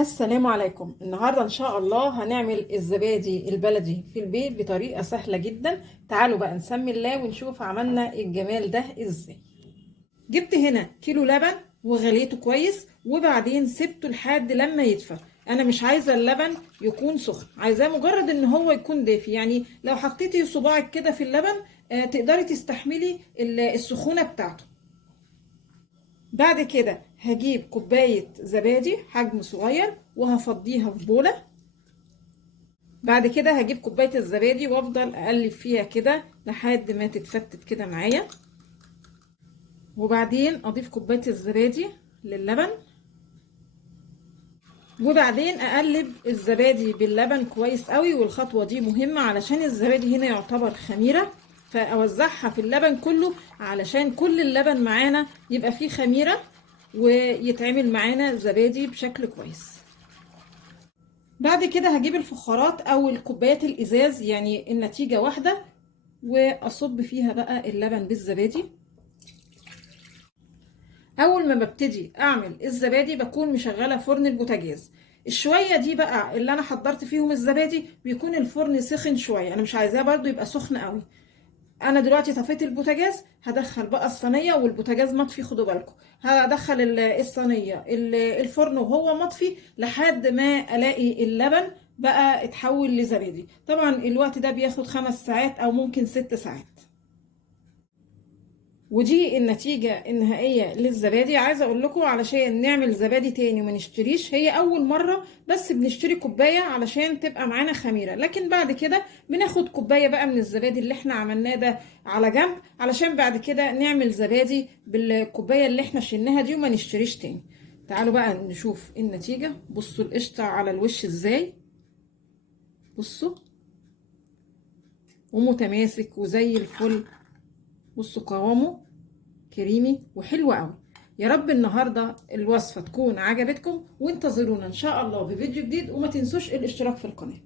السلام عليكم. النهاردة إن شاء الله هنعمل الزبادي البلدي في البيت بطريقة سهلة جدا. تعالوا بقى نسمي الله ونشوف عملنا الجمال ده إزاي. جبت هنا كيلو لبن وغليته كويس وبعدين سبته لحد لما يدفى. أنا مش عايزة اللبن يكون سخن، عايزاه مجرد إن هو يكون دافي، يعني لو حطيتي صباعك كده في اللبن تقدري تستحملي السخونة بتاعته. بعد كده هجيب كوباية زبادي حجم صغير وهفضيها في بولة. بعد كده هجيب كوباية الزبادي وافضل اقلب فيها كده لحد ما تتفتت كده معايا، وبعدين اضيف كوباية الزبادي للبن، وبعدين اقلب الزبادي باللبن كويس قوي. والخطوة دي مهمة علشان الزبادي هنا يعتبر خميرة، فاوزعها في اللبن كله علشان كل اللبن معانا يبقى فيه خميرة ويتعمل معانا زبادي بشكل كويس. بعد كده هجيب الفخارات او الكوبايات الازاز، يعني النتيجة واحدة، واصب فيها بقى اللبن بالزبادي. اول ما ببتدي اعمل الزبادي بكون مشغلة فرن البوتاجاز. الشوية دي بقى اللي انا حضرت فيهم الزبادي بيكون الفرن سخن شوية، انا مش عايزاه برضو يبقى سخن قوي. انا دلوقتي طفيت البوتاجاز، هدخل بقى الصينيه والبوتاجاز مطفي، خدوا بالكم. هدخل الصينيه الفرن وهو مطفي لحد ما الاقي اللبن بقى اتحول لزبادي. طبعا الوقت ده بياخد 5 ساعات او ممكن 6 ساعات. ودي النتيجة النهائية للزبادي. عايزة اقول لكم علشان نعمل زبادي تاني وما نشتريش، هي اول مرة بس بنشتري كوباية علشان تبقى معانا خميرة، لكن بعد كده بناخد كوباية بقى من الزبادي اللي احنا عملناه ده على جنب علشان بعد كده نعمل زبادي بالكوباية اللي احنا شلناها دي وما نشتريش تاني. تعالوا بقى نشوف النتيجة. بصوا القشطة على الوش ازاي، بصوا، ومتماسك وزي الفل. بصوا قوامه كريمي وحلو قوي. يا رب النهارده الوصفه تكون عجبتكم، وانتظرونا ان شاء الله في فيديو جديد، وما تنسوش الاشتراك في القناه.